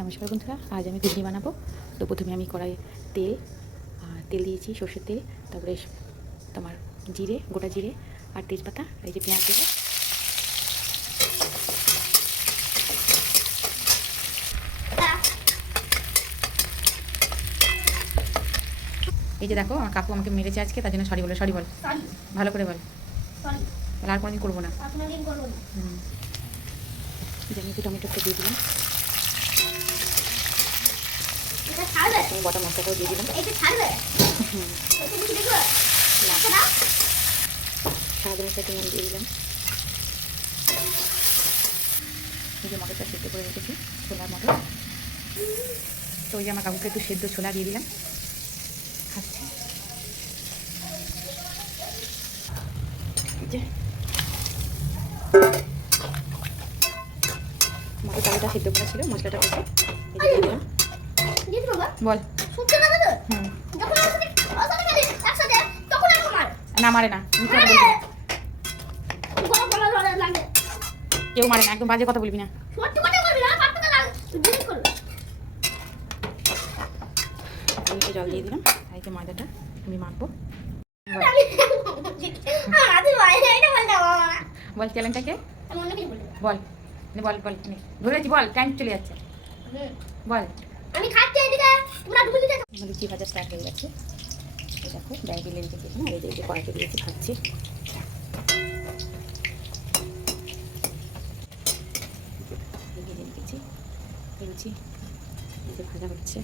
নমস্কার বন্ধুরা, আজ আমি ঘুগনি বানাবো। তো প্রথমে আমি কড়াই তেল দিয়েছি, সর্ষের তেল, তারপরে তোমার জিরে, গোটা জিরে আর তেজপাতা, এই যে পেঁয়াজ দেবো। এই যে দেখো, আমার কাকু আমাকে মেরেছে আজকে, তার জন্য সরি বল, ভালো করে বল। তাহলে আর কোনোদিন করবো না। আমি একটু টমেটোটা দিয়ে দিলাম, বটা মশলাটাও দিয়ে দিলাম, সাধারণ সাথে আমি দিয়ে দিলাম। এই যে মটরটা সেদ্ধ করে রেখেছি, ছোলার মটর। তো ওই যে আমার কাকুকে একটু সেদ্ধ ছোলা দিয়ে দিলাম, খাচ্ছি। এই যে মটর ডালটা সেদ্ধ করা ছিল, মশলাটা করছে, এই যে দিলাম। বল। না মারে না, কেউ মারে না, একদম বাজে কথা বলবি না। আমি জল দিয়ে দিলাম, এই যে ময়দাটা আমি মাখবো। বল চ্যালেঞ্জটাকে বল, বল বল, ধরেছি, বল, টাইম চলে যাচ্ছে, বল। আমি খাচ্ছি, এদিকে তোমরা ঢুকে দিতে। লুচি ভাজা স্টার্ট হয়ে গেছে। এই দেখো ব্যাগে লেনতে কেটে না, এই যে কড়াইতে দিয়েছি, খাচ্ছি। লুচি এই যে ভাজা হচ্ছে।